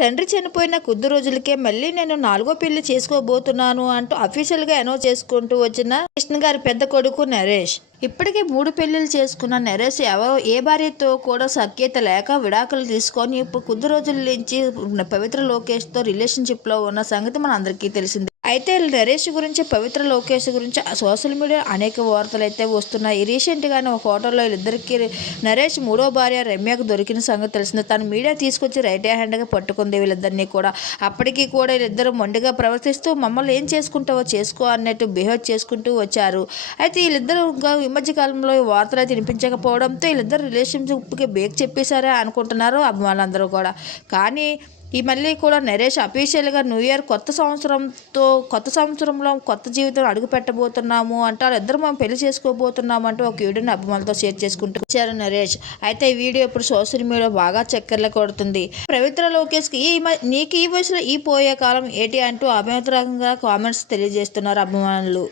తండ్రి చనిపోయిన కొద్ది రోజులకే మళ్ళీ నేను 4వ పెళ్లి చేసుకోబోతున్నాను అంటూ అఫీషియల్గా అనౌన్స్ చేసుకుంటూ వచ్చిన కృష్ణ గారి పెద్ద కొడుకు నరేష్. ఇప్పటికే 3 పెళ్లిళ్ళు చేసుకున్న నరేష్ ఏ భార్యతో కూడా సఖ్యత లేక విడాకులు తీసుకొని ఇప్పుడు కొద్ది రోజుల నుంచి పవిత్ర లోకేష్తో రిలేషన్షిప్లో ఉన్న సంగతి మన అందరికీ తెలిసిందే. అయితే నరేష్ గురించి, పవిత్ర లోకేష్ గురించి సోషల్ మీడియా అనేక వార్తలు అయితే వస్తున్నాయి. రీసెంట్గానే ఒక హోటల్లో వీళ్ళిద్దరికీ నరేష్ 3వ భార్య రమ్యకు దొరికిన సంగతి తెలిసింది. తను మీడియా తీసుకొచ్చి రైట్ హ్యాండ్గా పట్టుకుంది వీళ్ళిద్దరినీ కూడా. అప్పటికీ కూడా వీళ్ళిద్దరు మొండిగా ప్రవర్తిస్తూ మమ్మల్ని ఏం చేసుకుంటావో చేసుకో అన్నట్టు బిహేవ్ చేసుకుంటూ వచ్చారు. అయితే వీళ్ళిద్దరు ఈ మధ్య కాలంలో వార్తలు అయితే వినిపించకపోవడంతో వీళ్ళిద్దరు రిలేషన్షిప్కి బ్రేక్ చెప్పేశారా అనుకుంటున్నారు అభిమానులందరూ కూడా. కానీ ఈ మళ్ళీ కూడా నరేష్ అఫీషియల్గా న్యూ ఇయర్ కొత్త సంవత్సరంలో కొత్త జీవితం అడుగు పెట్టబోతున్నాము అంటూ వాళ్ళిద్దరు మేము పెళ్లి చేసుకోబోతున్నాము అంటూ ఒక వీడియోని అభిమానులతో షేర్ చేసుకుంటూ వచ్చారు నరేష్. అయితే ఈ వీడియో ఇప్పుడు సోషల్ మీడియా బాగా చక్కర్లు కొడుతుంది. పవిత్ర లోకేష్కి నీకు ఈ వయసులో ఈ పోయే కాలం ఏంటి అంటూ అభిమానంగా కామెంట్స్ తెలియజేస్తున్నారు అభిమానులు.